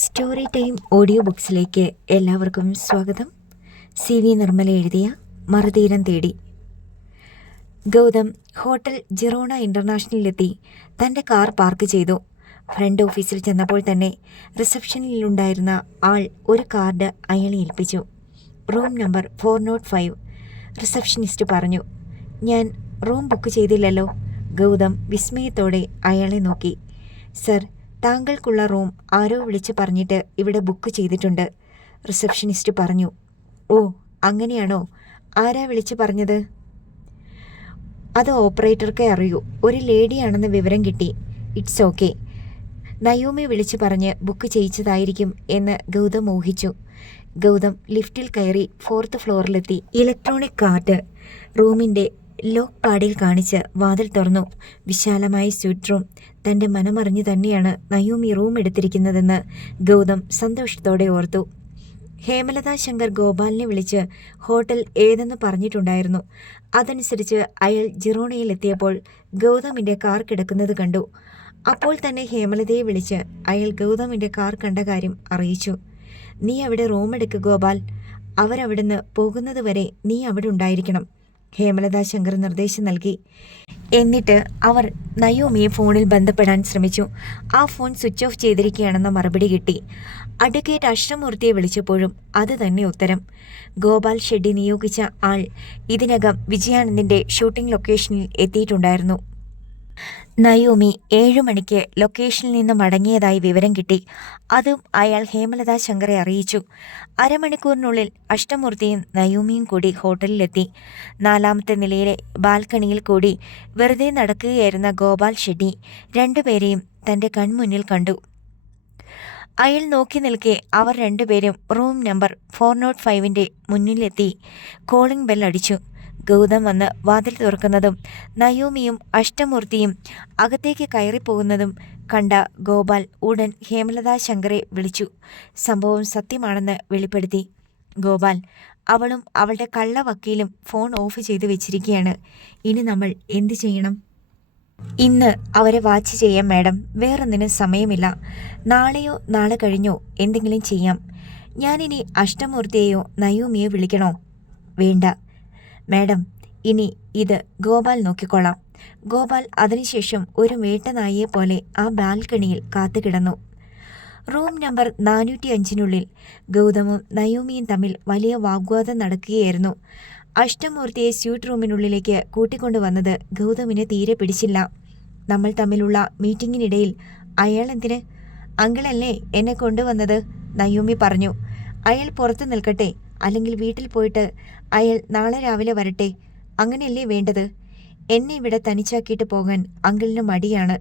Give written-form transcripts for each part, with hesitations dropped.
Story time audio ബുക്സിലേക്ക് എല്ലാവർക്കും സ്വാഗതം. CV Nirmala എഴുതിയ മറുതീരം തേടി. ഗൗതം ഹോട്ടൽ ജിറോണ ഇൻ്റർനാഷണലിലെത്തി തൻ്റെ കാർ പാർക്ക് ചെയ്തു. ഫ്രണ്ട് ഓഫീസിൽ ചെന്നപ്പോൾ തന്നെ റിസപ്ഷനിലുണ്ടായിരുന്ന ആൾ ഒരു കാർഡ് അയാളെ ഏൽപ്പിച്ചു. Room number 405. റിസപ്ഷനിസ്റ്റ് പറഞ്ഞു. ഞാൻ റൂം ബുക്ക് ചെയ്തില്ലല്ലോ. ഗൗതം വിസ്മയത്തോടെ അയാളെ നോക്കി. സർ, താങ്കൾക്കുള്ള റൂം ആരോ വിളിച്ച് പറഞ്ഞിട്ട് ഇവിടെ ബുക്ക് ചെയ്തിട്ടുണ്ട്, റിസപ്ഷനിസ്റ്റ് പറഞ്ഞു. ഓ, അങ്ങനെയാണോ? ആരാ വിളിച്ച് പറഞ്ഞത്? അത് ഓപ്പറേറ്റർക്കേ അറിയൂ. ഒരു ലേഡിയാണെന്ന് വിവരം കിട്ടി. It's okay. നയോമി വിളിച്ച് പറഞ്ഞ് ബുക്ക് ചെയ്യിച്ചതായിരിക്കും എന്ന് ഗൗതം ഊഹിച്ചു. ഗൗതം ലിഫ്റ്റിൽ കയറി 4th ഫ്ലോറിലെത്തി. ഇലക്ട്രോണിക് കാർഡ് റൂമിൻ്റെ ലോക്ക് പാഡിൽ കാണിച്ച് വാതിൽ തുറന്നു. വിശാലമായ സ്യൂട്ട് റൂം. തൻ്റെ മനമറിഞ്ഞു തന്നെയാണ് നയോമി റൂം എടുത്തിരിക്കുന്നതെന്ന് ഗൗതം സന്തോഷത്തോടെ ഓർത്തു. ഹേമലത ശങ്കർ ഗോപാലിനെ വിളിച്ച് ഹോട്ടൽ ഏതെന്ന് പറഞ്ഞിട്ടുണ്ടായിരുന്നു. അതനുസരിച്ച് അയാൾ ജിറോണയിൽ എത്തിയപ്പോൾ ഗൗതമിൻ്റെ കാർ കിടക്കുന്നത് കണ്ടു. അപ്പോൾ തന്നെ ഹേമലതയെ വിളിച്ച് അയാൾ ഗൗതമിൻ്റെ കാർ കണ്ട കാര്യം അറിയിച്ചു. നീ അവിടെ റൂം എടുക്കുക ഗോപാൽ. അവരവിടുന്ന് പോകുന്നത് വരെ നീ അവിടെ ഉണ്ടായിരിക്കണം, ഹേമലത ശങ്കർ നിർദ്ദേശം നൽകി. എന്നിട്ട് അവർ നയോമിയെ ഫോണിൽ ബന്ധപ്പെടാൻ ശ്രമിച്ചു. ആ ഫോൺ സ്വിച്ച് ഓഫ് ചെയ്തിരിക്കുകയാണെന്ന മറുപടി കിട്ടി. അഡ്വക്കേറ്റ് അഷ്ടമൂർത്തിയെ വിളിച്ചപ്പോഴും അത് തന്നെ ഉത്തരം. ഗോപാൽ ഷെഡ്ഡി നിയോഗിച്ച ആൾ ഇതിനകം വിജയാനന്ദിൻ്റെ ഷൂട്ടിംഗ് ലൊക്കേഷനിൽ എത്തിയിട്ടുണ്ടായിരുന്നു. നയോമി 7 മണിക്ക് ലൊക്കേഷനിൽ നിന്ന് മടങ്ങിയതായി വിവരം കിട്ടി. അതും അയാൾ ഹേമലത ശങ്കറെ അറിയിച്ചു. അരമണിക്കൂറിനുള്ളിൽ അഷ്ടമൂർത്തിയും നയോമിയും കൂടി ഹോട്ടലിലെത്തി. 4ാമത്തെ നിലയിലെ ബാൽക്കണിയിൽ കൂടി വെറുതെ നടക്കുകയായിരുന്ന ഗോപാൽ ഷെഡ്ഡി രണ്ടുപേരെയും തൻ്റെ കൺമുന്നിൽ കണ്ടു. അയാൾ നോക്കി നിൽക്കെ അവർ രണ്ടുപേരും റൂം നമ്പർ 405 മുന്നിലെത്തി. കോളിംഗ് ബെൽ അടിച്ചു. ഗൗതം വന്ന് വാതിൽ തുറക്കുന്നതും നയോമിയും അഷ്ടമൂർത്തിയും അകത്തേക്ക് കയറിപ്പോകുന്നതും കണ്ട ഗോപാൽ ഉടൻ ഹേമലത ശങ്കറെ വിളിച്ചു. സംഭവം സത്യമാണെന്ന് വെളിപ്പെടുത്തി. ഗോപാൽ, അവളും അവളുടെ കള്ള വക്കീലും ഫോൺ ഓഫ് ചെയ്ത് വെച്ചിരിക്കുകയാണ്. ഇനി നമ്മൾ എന്ത് ചെയ്യണം? ഇന്ന് അവരെ വാച്ച് ചെയ്യാം മാഡം. വേറൊന്നിനും സമയമില്ല. നാളെയോ നാളെ കഴിഞ്ഞോ എന്തെങ്കിലും ചെയ്യാം. ഞാനിനി അഷ്ടമൂർത്തിയെയോ നയോമിയോ വിളിക്കണോ? വേണ്ട മാഡം, ഇനി ഇത് ഗോപാൽ നോക്കിക്കൊള്ളാം. ഗോപാൽ അതിനുശേഷം ഒരു വേട്ടനായയെ പോലെ ആ ബാൽക്കണിയിൽ കാത്തുകിടന്നു. റൂം നമ്പർ 405 ഗൗതമും നയോമിയും തമ്മിൽ വലിയ വാഗ്വാദം നടക്കുകയായിരുന്നു. അഷ്ടമൂർത്തിയെ സ്യൂട്ട് റൂമിനുള്ളിലേക്ക് കൂട്ടിക്കൊണ്ടുവന്നത് ഗൗതമിന് തീരെ പിടിച്ചില്ല. നമ്മൾ തമ്മിലുള്ള മീറ്റിങ്ങിനിടയിൽ അയാൾ എന്തിന്? അങ്കിളല്ലേ എന്നെ കൊണ്ടുവന്നത്, നയോമി പറഞ്ഞു. അയാൾ പുറത്തു നിൽക്കട്ടെ, അല്ലെങ്കിൽ വീട്ടിൽ പോയിട്ട് അയാൾ നാളെ രാവിലെ വരട്ടെ. അങ്ങനെയല്ലേ വേണ്ടത്? എന്നെ ഇവിടെ തനിച്ചാക്കിയിട്ട് പോകാൻ അങ്കിളിന് മടിയാണ്.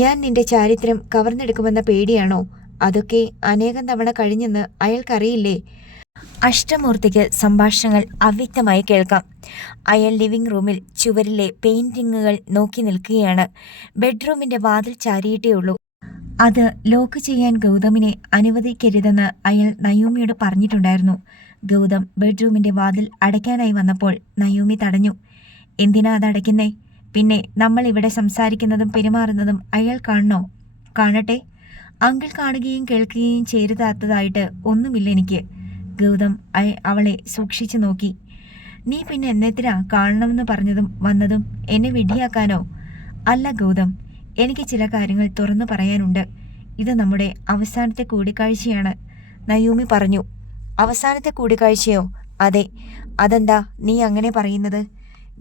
ഞാൻ നിന്റെ ചാരിത്രം കവർന്നെടുക്കുമെന്ന പേടിയാണോ? അതൊക്കെ അനേകം തവണ കഴിഞ്ഞെന്ന് അയാൾക്കറിയില്ലേ? അഷ്ടമൂർത്തിക്ക് സംഭാഷണങ്ങൾ അവ്യക്തമായി കേൾക്കാം. അയാൾ ലിവിംഗ് റൂമിൽ ചുവരിലെ പെയിന്റിങ്ങുകൾ നോക്കി നിൽക്കുകയാണ്. ബെഡ്റൂമിന്റെ വാതിൽ ചാരിയിട്ടേ ഉള്ളൂ. അത് ലോക്ക് ചെയ്യാൻ ഗൗതമിനെ അനുവദിക്കരുതെന്ന് അയാൾ നയോമിയോട് പറഞ്ഞിട്ടുണ്ടായിരുന്നു. ഗൗതം ബെഡ്റൂമിന്റെ വാതിൽ അടയ്ക്കാനായി വന്നപ്പോൾ നയോമി തടഞ്ഞു. എന്തിനാ അതടയ്ക്കുന്നേ? പിന്നെ നമ്മൾ ഇവിടെ സംസാരിക്കുന്നതും പെരുമാറുന്നതും അയാൾ കാണണോ? കാണട്ടെ. അങ്കിൾ കാണുകയും കേൾക്കുകയും ചെയ്താത്തതായിട്ട് ഒന്നുമില്ല എനിക്ക്. ഗൗതം അവളെ സൂക്ഷിച്ചു നോക്കി. നീ പിന്നെ എന്നത്തിനാ കാണണമെന്ന് പറഞ്ഞതും വന്നതും? എന്നെ വിഡ്ഢിയാക്കാനോ? അല്ല ഗൗതം, എനിക്ക് ചില കാര്യങ്ങൾ തുറന്നു പറയാനുണ്ട്. ഇത് നമ്മുടെ അവസാനത്തെ കൂടിക്കാഴ്ചയാണ്, നയോമി പറഞ്ഞു. അവസാനത്തെ കൂടിക്കാഴ്ചയോ? അതെ. അതെന്താ നീ അങ്ങനെ പറയുന്നത്?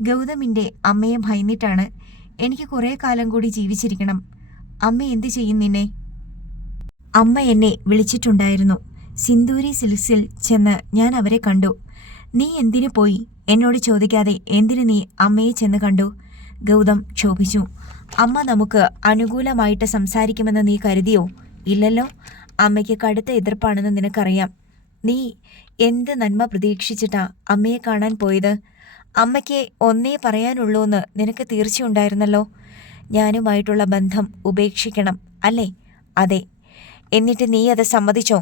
ഗൗതമിൻ്റെ അമ്മയെ ഭയന്നിട്ടാണ്. എനിക്ക് കുറേ കാലം കൂടി ജീവിച്ചിരിക്കണം. അമ്മ എന്തു ചെയ്യും നിന്നെ? അമ്മ എന്നെ വിളിച്ചിട്ടുണ്ടായിരുന്നു. സിന്ദൂരി സിൽക്സിൽ ചെന്ന് ഞാൻ അവരെ കണ്ടു. നീ എന്തിനു പോയി? എന്നോട് ചോദിക്കാതെ എന്തിനു നീ അമ്മയെ ചെന്ന് കണ്ടു? ഗൗതം ക്ഷോഭിച്ചു. അമ്മ നമുക്ക് അനുകൂലമായിട്ട് സംസാരിക്കുമെന്ന് നീ കരുതിയോ? ഇല്ലല്ലോ. അമ്മയ്ക്ക് കടുത്ത എതിർപ്പാണെന്ന് നിനക്കറിയാം. നീ എന്ത് നന്മ പ്രതീക്ഷിച്ചിട്ടാ അമ്മയെ കാണാൻ പോയത്? അമ്മയ്ക്ക് ഒന്നേ പറയാനുള്ളൂന്ന് നിനക്ക് തീർച്ചയുണ്ടായിരുന്നല്ലോ. ഞാനുമായിട്ടുള്ള ബന്ധം ഉപേക്ഷിക്കണം അല്ലേ? അതെ. എന്നിട്ട് നീ അത് സമ്മതിച്ചോ?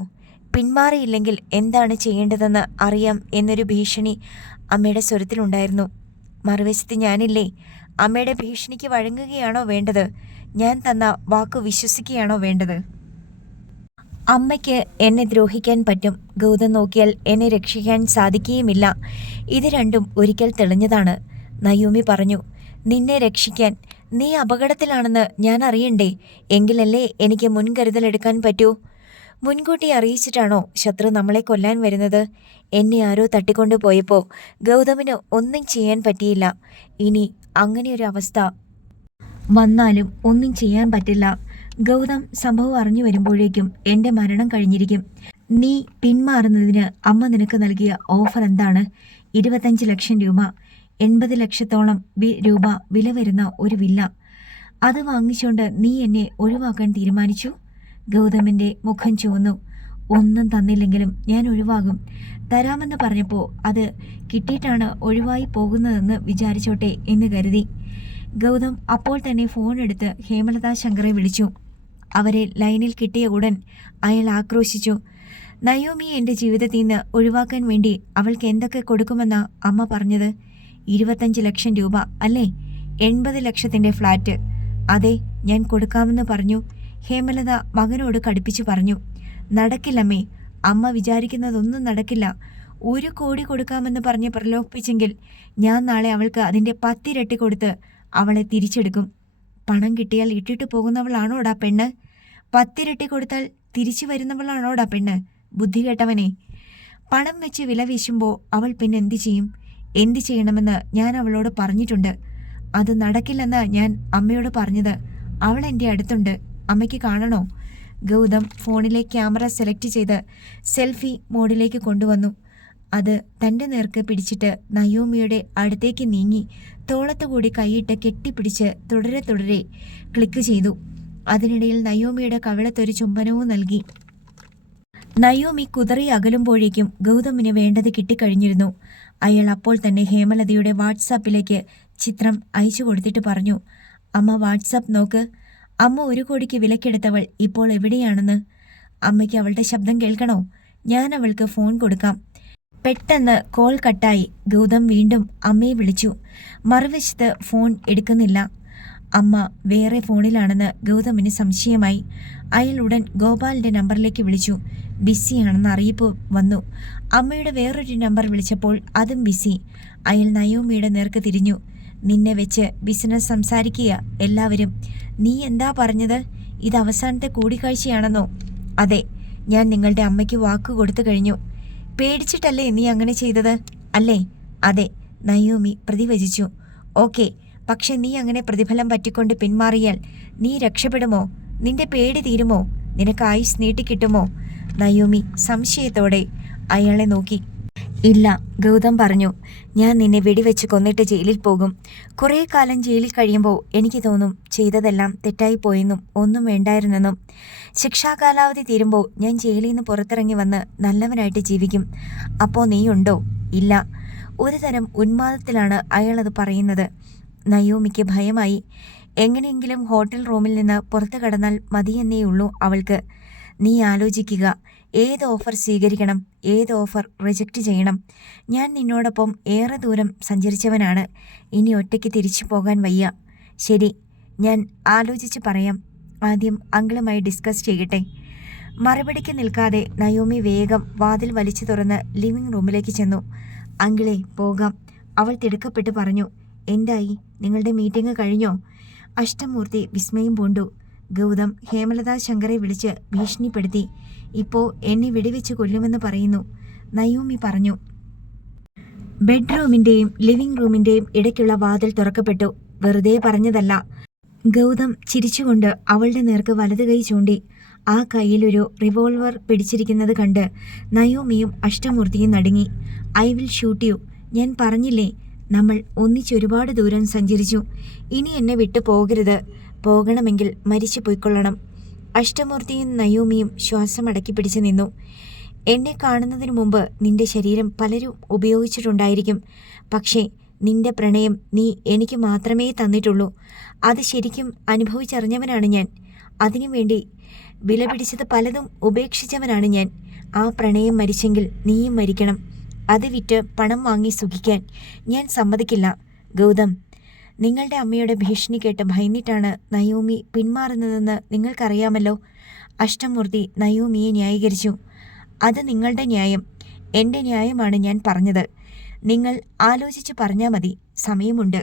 പിന്മാറിയില്ലെങ്കിൽ എന്താണ് ചെയ്യേണ്ടതെന്ന് അറിയാം എന്നൊരു ഭീഷണി അമ്മയുടെ സ്വരത്തിലുണ്ടായിരുന്നു. മറുവശത്ത് ഞാനില്ലേ? അമ്മയുടെ ഭീഷണിക്ക് വഴങ്ങുകയാണോ വേണ്ടത്? ഞാൻ തന്ന വാക്ക് വിശ്വസിക്കുകയാണോ വേണ്ടത്? അമ്മയ്ക്ക് എന്നെ ദ്രോഹിക്കാൻ പറ്റും. ഗൗതം നോക്കിയാൽ എന്നെ രക്ഷിക്കാൻ സാധിക്കുകയുമില്ല. ഇത് രണ്ടും ഒരിക്കൽ തെളിഞ്ഞതാണ്. നയോമി പറഞ്ഞു. നിന്നെ രക്ഷിക്കാൻ നീ അപകടത്തിലാണെന്ന് ഞാൻ അറിയണ്ടേ? എങ്കിലല്ലേ എനിക്ക് മുൻകരുതലെടുക്കാൻ പറ്റൂ. മുൻകൂട്ടി അറിയിച്ചിട്ടാണോ ശത്രു നമ്മളെ കൊല്ലാൻ വരുന്നത്? എന്നെ ആരോ തട്ടിക്കൊണ്ടു പോയപ്പോൾ ഗൗതമിന് ഒന്നും ചെയ്യാൻ പറ്റിയില്ല. ഇനി അങ്ങനെയൊരു അവസ്ഥ വന്നാലും ഒന്നും ചെയ്യാൻ പറ്റില്ല. ഗൗതം സംഭവം അറിഞ്ഞു വരുമ്പോഴേക്കും എൻ്റെ മരണം കഴിഞ്ഞിരിക്കും. നീ പിന്മാറുന്നതിന് അമ്മ നിനക്ക് നൽകിയ ഓഫർ എന്താണ്? 25 ലക്ഷം രൂപ, 80 ലക്ഷത്തോളം രൂപ വില വരുന്ന ഒരു വില്ല. അത് വാങ്ങിച്ചുകൊണ്ട് നീ എന്നെ ഒഴിവാക്കാൻ തീരുമാനിച്ചു? ഗൗതമിൻ്റെ മുഖം ചുവന്നു. ഒന്നും തന്നില്ലെങ്കിലും ഞാൻ ഒഴിവാകും. തരാമെന്ന് പറഞ്ഞപ്പോൾ അത് കിട്ടിയിട്ടാണ് ഒഴിവായി പോകുന്നതെന്ന് വിചാരിച്ചോട്ടെ എന്ന് കരുതി. ഗൗതം അപ്പോൾ തന്നെ ഫോൺ എടുത്ത് ഹേമലത ശങ്കറെ വിളിച്ചു. അവരെ ലൈനിൽ കിട്ടിയ ഉടൻ അയാൾ ആക്രോശിച്ചു. നയോമി എൻ്റെ ജീവിതത്തിൽ നിന്ന് ഒഴിവാക്കാൻ വേണ്ടി അവൾക്ക് എന്തൊക്കെ കൊടുക്കുമെന്നാ അമ്മ പറഞ്ഞത്? 25 ലക്ഷം രൂപ അല്ലേ? 80 ലക്ഷത്തിൻ്റെ ഫ്ലാറ്റ്. അതെ, ഞാൻ കൊടുക്കാമെന്ന് പറഞ്ഞു. ഹേമലത മകനോട് കടുപ്പിച്ചു പറഞ്ഞു. നടക്കില്ലമ്മേ, അമ്മ വിചാരിക്കുന്നതൊന്നും നടക്കില്ല. 1 കോടി കൊടുക്കാമെന്ന് പറഞ്ഞ് പ്രലോഭിപ്പിച്ചെങ്കിൽ ഞാൻ നാളെ അവൾക്ക് അതിൻ്റെ 10 ഇരട്ടി കൊടുത്ത് അവളെ തിരിച്ചെടുക്കും. പണം കിട്ടിയാൽ ഇട്ടിട്ട് പോകുന്നവളാണോടാ പെണ്ണ്? 10 ഇരട്ടി കൊടുത്താൽ തിരിച്ചു വരുന്നവളാണോടാ പെണ്ണ്? ബുദ്ധി കേട്ടവനെ. പണം വെച്ച് വില വീശുമ്പോൾ അവൾ പിന്നെ എന്തു ചെയ്യും? എന്തു ചെയ്യണമെന്ന് ഞാൻ അവളോട് പറഞ്ഞിട്ടുണ്ട്. അത് നടക്കില്ലെന്ന് ഞാൻ അമ്മയോട് പറഞ്ഞത്. അവൾ എൻ്റെ അടുത്തുണ്ട്. അമ്മയ്ക്ക് കാണണോ? ഗൗതം ഫോണിലെ ക്യാമറ സെലക്ട് ചെയ്ത് സെൽഫി മോഡിലേക്ക് കൊണ്ടുവന്നു. അത് തൻ്റെ നേർക്ക് പിടിച്ചിട്ട് നയോമിയുടെ അടുത്തേക്ക് നീങ്ങി തോളത്തുകൂടി കൈയിട്ട് കെട്ടിപ്പിടിച്ച് തുടരെ ക്ലിക്ക് ചെയ്തു. അതിനിടയിൽ നയോമിയുടെ കവിളത്തൊരു ചുംബനവും നൽകി. നയോമി കുതറി അകലുമ്പോഴേക്കും ഗൗതമിന് വേണ്ടത് കിട്ടിക്കഴിഞ്ഞിരുന്നു. അയാൾ അപ്പോൾ തന്നെ ഹേമലതയുടെ വാട്സാപ്പിലേക്ക് ചിത്രം അയച്ചു കൊടുത്തിട്ട് പറഞ്ഞു. അമ്മ വാട്സാപ്പ് നോക്ക്. അമ്മ 1 കോടിക്ക് വിലക്കെടുത്തവൾ ഇപ്പോൾ എവിടെയാണെന്ന്. അമ്മയ്ക്ക് അവളുടെ ശബ്ദം കേൾക്കണോ? ഞാൻ അവൾക്ക് ഫോൺ കൊടുക്കാം. പെട്ടെന്ന് കോൾ കട്ടായി. ഗൗതം വീണ്ടും അമ്മയെ വിളിച്ചു. മറുവശത്ത് ഫോൺ എടുക്കുന്നില്ല. അമ്മ വേറെ ഫോണിലാണെന്ന് ഗൗതമിന് സംശയമായി. അയാൾ ഉടൻ ഗോപാലിൻ്റെ നമ്പറിലേക്ക് വിളിച്ചു. ബിസിയാണെന്ന് അറിയിപ്പ് വന്നു. അമ്മയുടെ വേറൊരു നമ്പർ വിളിച്ചപ്പോൾ അതും ബിസി. അയാൾ നയോമിയുടെ നേർക്ക് തിരിഞ്ഞു. നിന്നെ വെച്ച് ബിസിനസ് സംസാരിക്കുക എല്ലാവരും. നീ എന്താ പറഞ്ഞത്? ഇത് അവസാനത്തെ കൂടിക്കാഴ്ചയാണെന്നോ? അതെ, ഞാൻ നിങ്ങളുടെ അമ്മയ്ക്ക് വാക്ക് കൊടുത്തു കഴിഞ്ഞു. പേടിച്ചിട്ടല്ലേ നീ അങ്ങനെ ചെയ്തത് അല്ലേ? അതെ, നയോമി പ്രതിവചിച്ചു. ഓക്കെ, പക്ഷെ നീ അങ്ങനെ പ്രതിഫലം പറ്റിക്കൊണ്ട് പിന്മാറിയാൽ നീ രക്ഷപ്പെടുമോ? നിന്റെ പേടി തീരുമോ? നിനക്ക് ആയുസ് നീട്ടിക്കിട്ടുമോ? നയോമി സംശയത്തോടെ അയാളെ നോക്കി. ഇല്ല, ഗൗതം പറഞ്ഞു. ഞാൻ നിന്നെ വെടിവെച്ച് കൊന്നിട്ട് ജയിലിൽ പോകും. കുറേ കാലം ജയിലിൽ കഴിയുമ്പോൾ എനിക്ക് തോന്നും ചെയ്തതെല്ലാം തെറ്റായിപ്പോയെന്നും ഒന്നും വേണ്ടായിരുന്നെന്നും. ശിക്ഷാകാലാവധി തീരുമ്പോൾ ഞാൻ ജയിലിൽ നിന്ന് പുറത്തിറങ്ങി വന്ന് നല്ലവനായിട്ട് ജീവിക്കും. അപ്പോൾ നീയുണ്ടോ? ഇല്ല. ഒരു തരം ഉന്മാദത്തിലാണ് അയാളത് പറയുന്നത്. നയോമിക്ക് ഭയമായി. എങ്ങനെയെങ്കിലും ഹോട്ടൽ റൂമിൽ നിന്ന് പുറത്തു കടന്നാൽ മതിയെന്നേയുള്ളൂ അവൾക്ക്. നീ ആലോചിക്കുക, ഏത് ഓഫർ സ്വീകരിക്കണം, ഏത് ഓഫർ റിജക്റ്റ് ചെയ്യണം. ഞാൻ നിന്നോടൊപ്പം ഏറെ ദൂരം സഞ്ചരിച്ചവനാണ്. ഇനി ഒറ്റയ്ക്ക് തിരിച്ചു പോകാൻ വയ്യ. ശരി, ഞാൻ ആലോചിച്ച് പറയാം. ആദ്യം അങ്കിളുമായി ഡിസ്കസ് ചെയ്യട്ടെ. മറുപടിക്ക് നിൽക്കാതെ നയോമി വേഗം വാതിൽ വലിച്ചു തുറന്ന് ലിവിംഗ് റൂമിലേക്ക് ചെന്നു. അങ്കിളെ, പോകാം. അവൾ തിടുക്കപ്പെട്ട് പറഞ്ഞു. എന്തായി? നിങ്ങളുടെ മീറ്റിംഗ് കഴിഞ്ഞോ? അഷ്ടമൂർത്തി വിസ്മയം പൂണ്ടു. ഗൗതം ഹേമലത ശങ്കറെ വിളിച്ച് ഭീഷണിപ്പെടുത്തി. ഇപ്പോൾ എന്നെ വെടിവെച്ച് കൊല്ലുമെന്ന് പറയുന്നു, നയോമി പറഞ്ഞു. ബെഡ്റൂമിൻ്റെയും ലിവിംഗ് റൂമിൻ്റെയും ഇടയ്ക്കുള്ള വാതിൽ തുറക്കപ്പെട്ടു. വെറുതെ പറഞ്ഞതല്ല. ഗൗതം ചിരിച്ചുകൊണ്ട് അവളുടെ നേർക്ക് വലതു കൈ ചൂണ്ടി. ആ കയ്യിലൊരു റിവോൾവർ പിടിച്ചിരിക്കുന്നത് കണ്ട് നയോമിയും അഷ്ടമൂർത്തിയും നടുങ്ങി. I will shoot you. ഞാൻ പറഞ്ഞില്ലേ, നമ്മൾ ഒന്നിച്ചൊരുപാട് ദൂരം സഞ്ചരിച്ചു. ഇനി എന്നെ വിട്ടു പോകരുത്. പോകണമെങ്കിൽ മരിച്ചു പോയിക്കൊള്ളണം. അഷ്ടമൂർത്തിയും നയോമിയും ശ്വാസം അടക്കി പിടിച്ചു നിന്നു. എന്നെ കാണുന്നതിനു മുമ്പ് നിന്റെ ശരീരം പലരും ഉപയോഗിച്ചിട്ടുണ്ടായിരിക്കും. പക്ഷേ നിന്റെ പ്രണയം നീ എനിക്ക് മാത്രമേ തന്നിട്ടുള്ളൂ. അത് ശരിക്കും അനുഭവിച്ചറിഞ്ഞവനാണ് ഞാൻ. അതിനുവേണ്ടി വിലപിടിച്ചത് പലതും ഉപേക്ഷിച്ചവനാണ് ഞാൻ. ആ പ്രണയം മരിച്ചെങ്കിൽ നീയും മരിക്കണം. അത് വിറ്റ് പണം വാങ്ങി സുഖിക്കാൻ ഞാൻ സമ്മതിക്കില്ല. ഗൗതം, നിങ്ങളുടെ അമ്മയുടെ ഭീഷണി കേട്ട് ഭയന്നിട്ടാണ് നയോമി പിന്മാറുന്നതെന്ന് നിങ്ങൾക്കറിയാമല്ലോ. അഷ്ടമൂർത്തി നയോമിയെ ന്യായീകരിച്ചു. അത് നിങ്ങളുടെ ന്യായം. എൻ്റെ ന്യായമാണ് ഞാൻ പറഞ്ഞത്. നിങ്ങൾ ആലോചിച്ച് പറഞ്ഞാൽ മതി. സമയമുണ്ട്.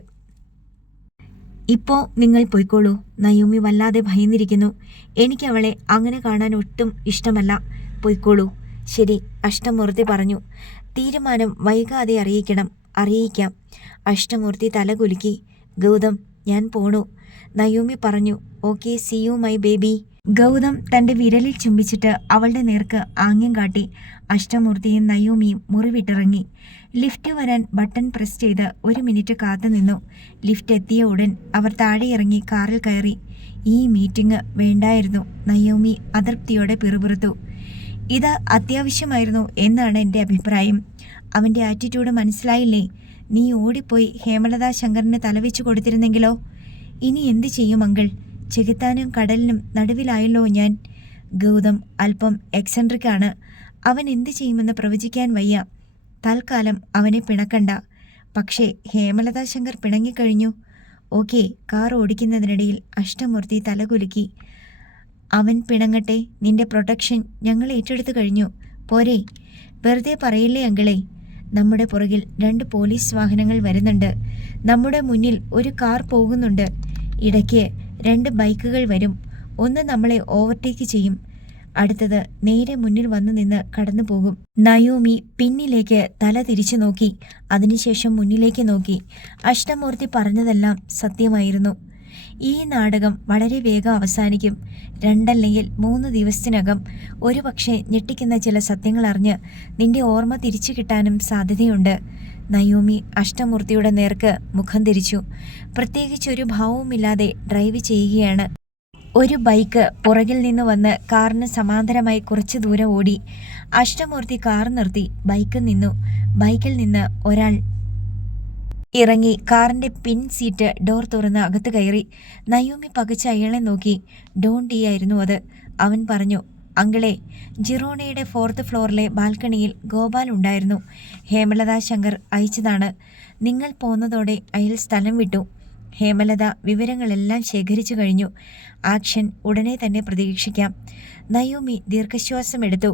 ഇപ്പോൾ നിങ്ങൾ പോയിക്കോളൂ. നയോമി വല്ലാതെ ഭയന്നിരിക്കുന്നു. എനിക്ക് അവളെ അങ്ങനെ കാണാൻ ഒട്ടും ഇഷ്ടമല്ല. പോയിക്കോളൂ. ശരി, അഷ്ടമൂർത്തി പറഞ്ഞു. തീരുമാനം വൈകാതെ അറിയിക്കാം. അഷ്ടമൂർത്തി തലകുലുക്കി. ഗൗതം, ഞാൻ പോണു, നയോമി പറഞ്ഞു. Okay, see you my baby. Gautam തൻ്റെ വിരലിൽ ചുംബിച്ചിട്ട് അവളുടെ നേർക്ക് ആംഗ്യം കാട്ടി. അഷ്ടമൂർത്തിയും നയോമിയും മുറി വിട്ടിറങ്ങി. ലിഫ്റ്റ് വരാൻ ബട്ടൺ പ്രസ് ചെയ്ത് 1 മിനിറ്റ് കാത്തുനിന്നു. ലിഫ്റ്റ് എത്തിയ ഉടൻ അവർ താഴെ ഇറങ്ങി കാറിൽ കയറി. ഈ മീറ്റിംഗ് വേണ്ടായിരുന്നു, നയോമി അതൃപ്തിയോടെ പിറുപിറുത്തു. ഇത് അത്യാവശ്യമായിരുന്നു എന്നാണ് എൻ്റെ അഭിപ്രായം. അവൻ്റെ ആറ്റിറ്റ്യൂഡ് മനസ്സിലായില്ലേ? നീ ഓടിപ്പോയി ഹേമലതാ ശങ്കറിന് തലവെച്ചു കൊടുത്തിരുന്നെങ്കിലോ? ഇനി എന്തു ചെയ്യും അങ്കിൾ? ചെകുത്താനും കടലിനും നടുവിലായല്ലോ ഞാൻ. ഗൗതം അല്പം എക്സെൻട്രിക്കാണ്. അവൻ എന്തു ചെയ്യുമെന്ന് പ്രവചിക്കാൻ വയ്യ. തൽക്കാലം അവനെ പിണക്കണ്ട. പക്ഷേ ഹേമലതാ ശങ്കർ പിണങ്ങിക്കഴിഞ്ഞു. ഓക്കെ. കാർ ഓടിക്കുന്നതിനിടയിൽ അഷ്ടമൂർത്തി തലകുലുക്കി. അവൻ പിണങ്ങട്ടെ, നിന്റെ പ്രൊട്ടക്ഷൻ ഞങ്ങൾ ഏറ്റെടുത്തു കഴിഞ്ഞു. പോരെ? വെറുതെ പറയില്ലേ അങ്കിളെ. നമ്മുടെ പുറകിൽ 2 പോലീസ് വാഹനങ്ങൾ വരുന്നുണ്ട്. നമ്മുടെ മുന്നിൽ ഒരു കാർ പോകുന്നുണ്ട്. ഇടയ്ക്ക് 2 ബൈക്കുകൾ വരും. ഒന്ന് നമ്മളെ ഓവർടേക്ക് ചെയ്യും. അടുത്തത് നേരെ മുന്നിൽ വന്നു നിന്ന് കടന്നു പോകും. നയോമി പിന്നിലേക്ക് തല തിരിച്ചു നോക്കി. അതിനുശേഷം മുന്നിലേക്ക് നോക്കി. അഷ്ടമൂർത്തി പറഞ്ഞതെല്ലാം സത്യമായിരുന്നു. ഈ നാടകം വളരെ വേഗം അവസാനിക്കും. 2 അല്ലെങ്കിൽ 3 ദിവസത്തിനകം ഒരുപക്ഷെ ഞെട്ടിക്കുന്ന ചില സത്യങ്ങൾ അറിഞ്ഞ് നിന്റെ ഓർമ്മ തിരിച്ചു കിട്ടാനും സാധ്യതയുണ്ട്. നയോമി അഷ്ടമൂർത്തിയുടെ നേർക്ക് മുഖം തിരിച്ചു. പ്രത്യേകിച്ചൊരു ഭാവവുമില്ലാതെ ഡ്രൈവ് ചെയ്യുകയാണ്. ഒരു ബൈക്ക് പുറകിൽ നിന്ന് വന്ന് കാറിന് സമാന്തരമായി കുറച്ചു ദൂരം ഓടി. അഷ്ടമൂർത്തി കാർ നിർത്തി. ബൈക്ക് നിന്നു. ബൈക്കിൽ നിന്ന് ഒരാൾ ഇറങ്ങി കാറിന്റെ പിൻ സീറ്റ് ഡോർ തുറന്ന് അകത്ത് കയറി. നയോമി പകച്ച് അയാളെ നോക്കി. ഡോൺ ഡി ആയിരുന്നു അത്. അവൻ പറഞ്ഞു, അങ്കിളെ, ജിറോണയുടെ 4th ഫ്ലോറിലെ ബാൽക്കണിയിൽ ഗോപാൽ ഉണ്ടായിരുന്നു. ഹേമലതാ ശങ്കർ അയച്ചതാണ്. നിങ്ങൾ പോന്നതോടെ അയാൾ സ്ഥലം വിട്ടു. ഹേമലത വിവരങ്ങളെല്ലാം ശേഖരിച്ചു കഴിഞ്ഞു. ആക്ഷൻ ഉടനെ തന്നെ പ്രതീക്ഷിക്കാം. നയോമി ദീർഘശ്വാസമെടുത്തു.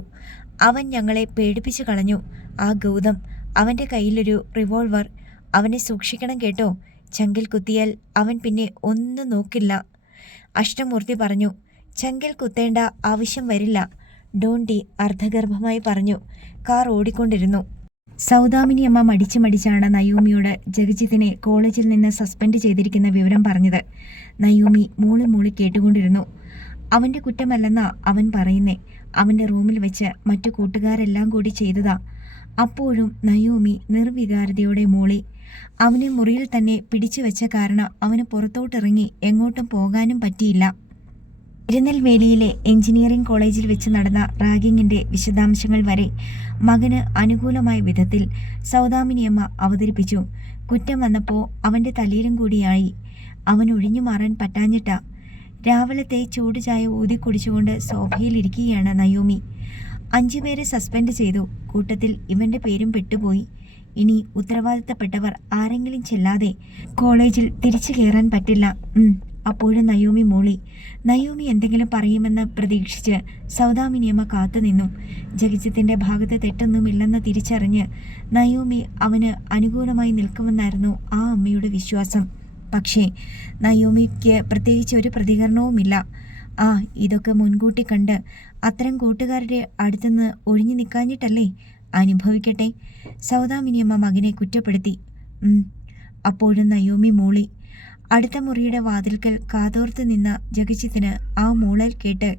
അവൻ ഞങ്ങളെ പേടിപ്പിച്ചു കളഞ്ഞു. ആ ഗൗതം, അവൻ്റെ കയ്യിലൊരു റിവോൾവർ. അവനെ സൂക്ഷിക്കണം കേട്ടോ. ചങ്കിൽ കുത്തിയാൽ അവൻ പിന്നെ ഒന്നും നോക്കില്ല. അഷ്ടമൂർത്തി പറഞ്ഞു. ചങ്കിൽ കുത്തേണ്ട ആവശ്യം വരില്ല, ഡോൺ ഡി അർദ്ധഗർഭമായി പറഞ്ഞു. കാർ ഓടിക്കൊണ്ടിരുന്നു. സൗദാമിനിയമ്മ മടിച്ചാണ് നയോമിയോട് ജഗജിത്തിനെ കോളേജിൽ നിന്ന് സസ്പെൻഡ് ചെയ്തിരിക്കുന്ന വിവരം പറഞ്ഞത്. നയോമി മൂളി കേട്ടുകൊണ്ടിരുന്നു. അവൻ്റെ കുറ്റമല്ലെന്നാ അവൻ പറയുന്നേ. അവൻ്റെ റൂമിൽ വെച്ച് മറ്റു കൂട്ടുകാരെല്ലാം കൂടി ചെയ്തതാ. അപ്പോഴും നയോമി നിർവികാരതയോടെ മൂളി. അവനെ മുറിയിൽ തന്നെ പിടിച്ചു വെച്ച കാരണം അവന് പുറത്തോട്ടിറങ്ങി എങ്ങോട്ടും പോകാനും പറ്റിയില്ല. തിരുനെൽവേലിയിലെ എഞ്ചിനീയറിംഗ് കോളേജിൽ വെച്ച് നടന്ന റാഗിങ്ങിൻ്റെ വിശദാംശങ്ങൾ വരെ മകന് അനുകൂലമായ വിധത്തിൽ സൗദാമിനിയമ്മ അവതരിപ്പിച്ചു. കുറ്റം വന്നപ്പോൾ അവൻ്റെ തലയിലും കൂടിയായി. അവൻ ഒഴിഞ്ഞു മാറാൻ പറ്റാഞ്ഞിട്ടാ. രാവിലത്തെ ചൂടുചായ ഊതിക്കുടിച്ചുകൊണ്ട് സോഫയിലിരിക്കുകയാണ് നയോമി. 5 പേരെ സസ്പെൻഡ് ചെയ്തു. കൂട്ടത്തിൽ ഇവൻ്റെ പേരും പെട്ടുപോയി. ഇനി ഉത്തരവാദിത്തപ്പെട്ടവർ ആരെങ്കിലും ചെല്ലാതെ കോളേജിൽ തിരിച്ചു കയറാൻ പറ്റില്ല. അപ്പോഴും നയോമി മൂളി. നയോമി എന്തെങ്കിലും പറയുമെന്ന് പ്രതീക്ഷിച്ച് സൗദാമിനിയമ്മ കാത്തുനിന്നു. ജഗജിത്തിൻ്റെ ഭാഗത്ത് തെറ്റൊന്നുമില്ലെന്ന് തിരിച്ചറിഞ്ഞ് നയോമി അവന് അനുകൂലമായി നിൽക്കുമെന്നായിരുന്നു ആ അമ്മയുടെ വിശ്വാസം. പക്ഷേ നയോമിക്ക് പ്രത്യേകിച്ച് ഒരു പ്രതികരണവുമില്ല. ഇതൊക്കെ മുൻകൂട്ടി കണ്ട് അത്തരം കൂട്ടുകാരുടെ അടുത്തുനിന്ന് ഒഴിഞ്ഞു നിൽക്കാഞ്ഞിട്ടല്ലേ? അനുഭവിക്കട്ടെ. സൗദാമിനിയമ്മ മകനെ കുറ്റപ്പെടുത്തി. അപ്പോഴും നയോമി മൂളി. അടുത്ത മുറിയുടെ വാതിൽക്കൽ കാതോർത്ത് നിന്ന ജഗജിത്തിന് ആ മൂളൽ കേട്ട്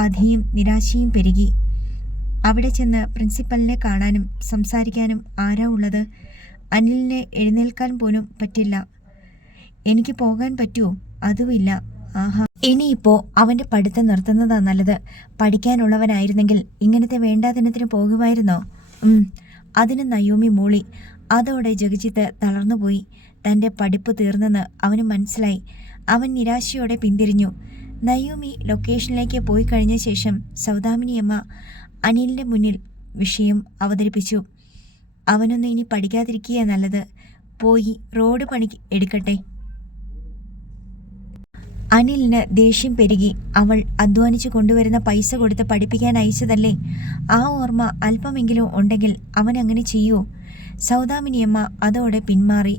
ആധിയും നിരാശയും പെരുകി. അവിടെ ചെന്ന് പ്രിൻസിപ്പലിനെ കാണാനും സംസാരിക്കാനും ആരാ ഉള്ളത്? അനിലിനെ എഴുന്നേൽക്കാൻ പോലും പറ്റില്ല. എനിക്ക് പോകാൻ പറ്റുമോ? അതുമില്ല. ഇനിയിപ്പോൾ അവൻ്റെ പഠിത്തം നിർത്തുന്നതാ നല്ലത്. പഠിക്കാനുള്ളവനായിരുന്നെങ്കിൽ ഇങ്ങനത്തെ വേണ്ടാതനത്തിന് പോകുമായിരുന്നോ? അതിന് നയോമി മൂളി. അതോടെ ജഗജിത്ത് തളർന്നുപോയി. തൻ്റെ പഠിപ്പ് തീർന്നെന്ന് അവന് മനസ്സിലായി. അവൻ നിരാശയോടെ പിന്തിരിഞ്ഞു. നയോമി ലൊക്കേഷനിലേക്ക് പോയി കഴിഞ്ഞ ശേഷം സൗദാമിനിയമ്മ അനിലിൻ്റെ മുന്നിൽ വിഷയം അവതരിപ്പിച്ചു. അവനൊന്നും ഇനി പഠിക്കാതിരിക്കുക നല്ലത്. പോയി റോഡ് പണി എടുക്കട്ടെ. അനിലിന് ദേഷ്യം പെരുകി. അവൾ അധ്വാനിച്ചു കൊണ്ടുവരുന്ന പൈസ കൊടുത്ത് പഠിപ്പിക്കാൻ അയച്ചതല്ലേ? ആ ഓർമ്മ അല്പമെങ്കിലും ഉണ്ടെങ്കിൽ അവൻ അങ്ങനെ ചെയ്യുമോ? സൗദാമിനിയമ്മ അതോടെ പിന്മാറി.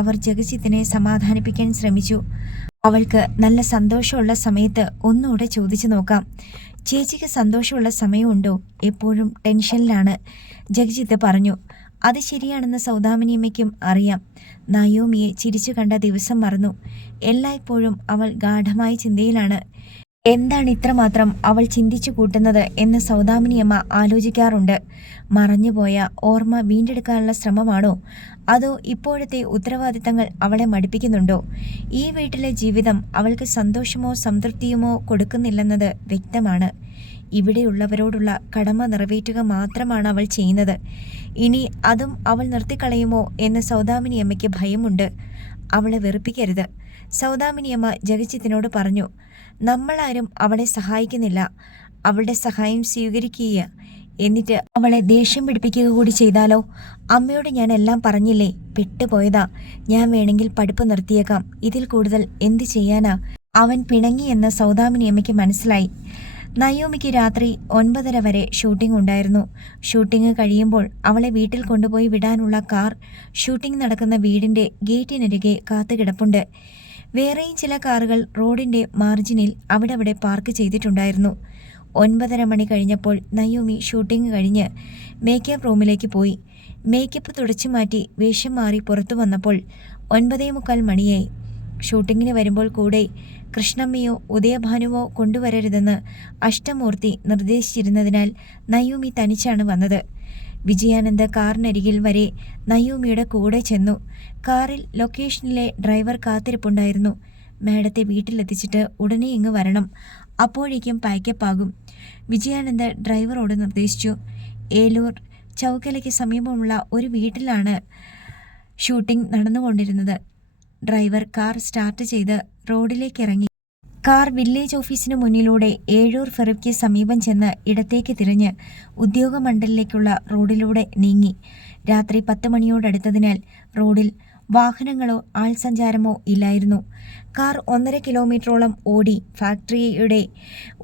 അവർ ജഗജിത്തിനെ സമാധാനിപ്പിക്കാൻ ശ്രമിച്ചു. അവൾക്ക് നല്ല സന്തോഷമുള്ള സമയത്ത് ഒന്നുകൂടെ ചോദിച്ചു നോക്കാം. ചേച്ചിക്ക് സന്തോഷമുള്ള സമയമുണ്ടോ? എപ്പോഴും ടെൻഷനിലാണ്, ജഗജിത്ത് പറഞ്ഞു. അത് ശരിയാണെന്ന് സൗദാമിനിയമ്മയ്ക്കും അറിയാം. നയോമിയെ ചിരിച്ചു കണ്ട ദിവസം മറന്നു. എല്ലായ്പ്പോഴും അവൾ ഗാഢമായ ചിന്തയിലാണ്. എന്താണ് ഇത്രമാത്രം അവൾ ചിന്തിച്ചു കൂട്ടുന്നത് എന്ന് സൗദാമിനിയമ്മ ആലോചിക്കാറുണ്ട്. മറഞ്ഞുപോയ ഓർമ്മ വീണ്ടെടുക്കാനുള്ള ശ്രമമാണോ? അതോ ഇപ്പോഴത്തെ ഉത്തരവാദിത്തങ്ങൾ അവളെ മടുപ്പിക്കുന്നുണ്ടോ? ഈ വീട്ടിലെ ജീവിതം അവൾക്ക് സന്തോഷമോ സംതൃപ്തിയുമോ കൊടുക്കുന്നില്ലെന്നത് വ്യക്തമാണ്. ഇവിടെയുള്ളവരോടുള്ള കടമ നിറവേറ്റുക മാത്രമാണ് അവൾ ചെയ്യുന്നത്. ഇനി അതും അവൾ നിർത്തിക്കളയുമോ എന്ന് സൗദാമിനിയമ്മയ്ക്ക് ഭയമുണ്ട്. അവളെ വെറുപ്പിക്കരുത്, സൗദാമിനിയമ്മ ജഗജിത്തിനോട് പറഞ്ഞു. നമ്മളാരും അവളെ സഹായിക്കുന്നില്ല. അവളുടെ സഹായം സ്വീകരിക്കുക, എന്നിട്ട് അവളെ ദേഷ്യം പിടിപ്പിക്കുക കൂടി ചെയ്താലോ? അമ്മയോട് ഞാൻ എല്ലാം പറഞ്ഞില്ലേ? പെട്ടുപോയതാ. ഞാൻ വേണമെങ്കിൽ പഠിപ്പ് നിർത്തിയേക്കാം. ഇതിൽ കൂടുതൽ എന്ത് ചെയ്യാനാ? അവൻ പിണങ്ങിയെന്ന് സൗദാമിനിയമ്മയ്ക്ക് മനസ്സിലായി. നയോമിക്ക് രാത്രി 9:30 വരെ ഷൂട്ടിംഗ് ഉണ്ടായിരുന്നു. ഷൂട്ടിംഗ് കഴിയുമ്പോൾ അവളെ വീട്ടിൽ കൊണ്ടുപോയി വിടാനുള്ള കാർ ഷൂട്ടിംഗ് നടക്കുന്ന വീടിന്റെ ഗേറ്റിനരികെ കാത്തുകിടപ്പുണ്ട്. വേറെയും ചില കാറുകൾ റോഡിന്റെ മാർജിനിൽ അവിടെ പാർക്ക് ചെയ്തിട്ടുണ്ടായിരുന്നു. 9:30 മണി കഴിഞ്ഞപ്പോൾ നയോമി ഷൂട്ടിംഗ് കഴിഞ്ഞ് മേക്കപ്പ് റൂമിലേക്ക് പോയി. മേക്കപ്പ് തുടച്ചു മാറ്റി വേഷം മാറി പുറത്തു വന്നപ്പോൾ 9:45 മണിയായി. ഷൂട്ടിങ്ങിന് വരുമ്പോൾ കൂടെ കൃഷ്ണമ്മയോ ഉദയഭാനുവോ കൊണ്ടുവരരുതെന്ന് അഷ്ടമൂർത്തി നിർദ്ദേശിച്ചിരുന്നതിനാൽ നയോമി തനിച്ചാണ് വന്നത്. വിജയാനന്ദ് കാറിനരികിൽ വരെ നയോമിയുടെ കൂടെ ചെന്നു. കാറിൽ ലൊക്കേഷനിലെ ഡ്രൈവർ കാത്തിരിപ്പുണ്ടായിരുന്നു. മാഡത്തെ വീട്ടിലെത്തിച്ചിട്ട് ഉടനെ ഇങ്ങ് വരണം, അപ്പോഴേക്കും പാക്കപ്പാകും, വിജയാനന്ദ് ഡ്രൈവറോട് നിർദ്ദേശിച്ചു. ഏലൂർ ചൗക്കലയ്ക്ക് സമീപമുള്ള ഒരു വീട്ടിലാണ് ഷൂട്ടിംഗ് നടന്നുകൊണ്ടിരുന്നത്. ഡ്രൈവർ കാർ സ്റ്റാർട്ട് ചെയ്ത് റോഡിലേക്കിറങ്ങി. കാർ വില്ലേജ് ഓഫീസിനു മുന്നിലൂടെ ഏഴൂർ ഫെറിക്ക് സമീപം ചെന്ന് ഇടത്തേക്ക് തിരിഞ്ഞ് ഉദ്യോഗമണ്ഡലിലേക്കുള്ള റോഡിലൂടെ നീങ്ങി. രാത്രി 10 മണിയോടടുത്തതിനാൽ റോഡിൽ വാഹനങ്ങളോ ആൾസഞ്ചാരമോ ഇല്ലായിരുന്നു. കാർ 1.5 കിലോമീറ്ററോളം ഓടി ഫാക്ടറിയുടെ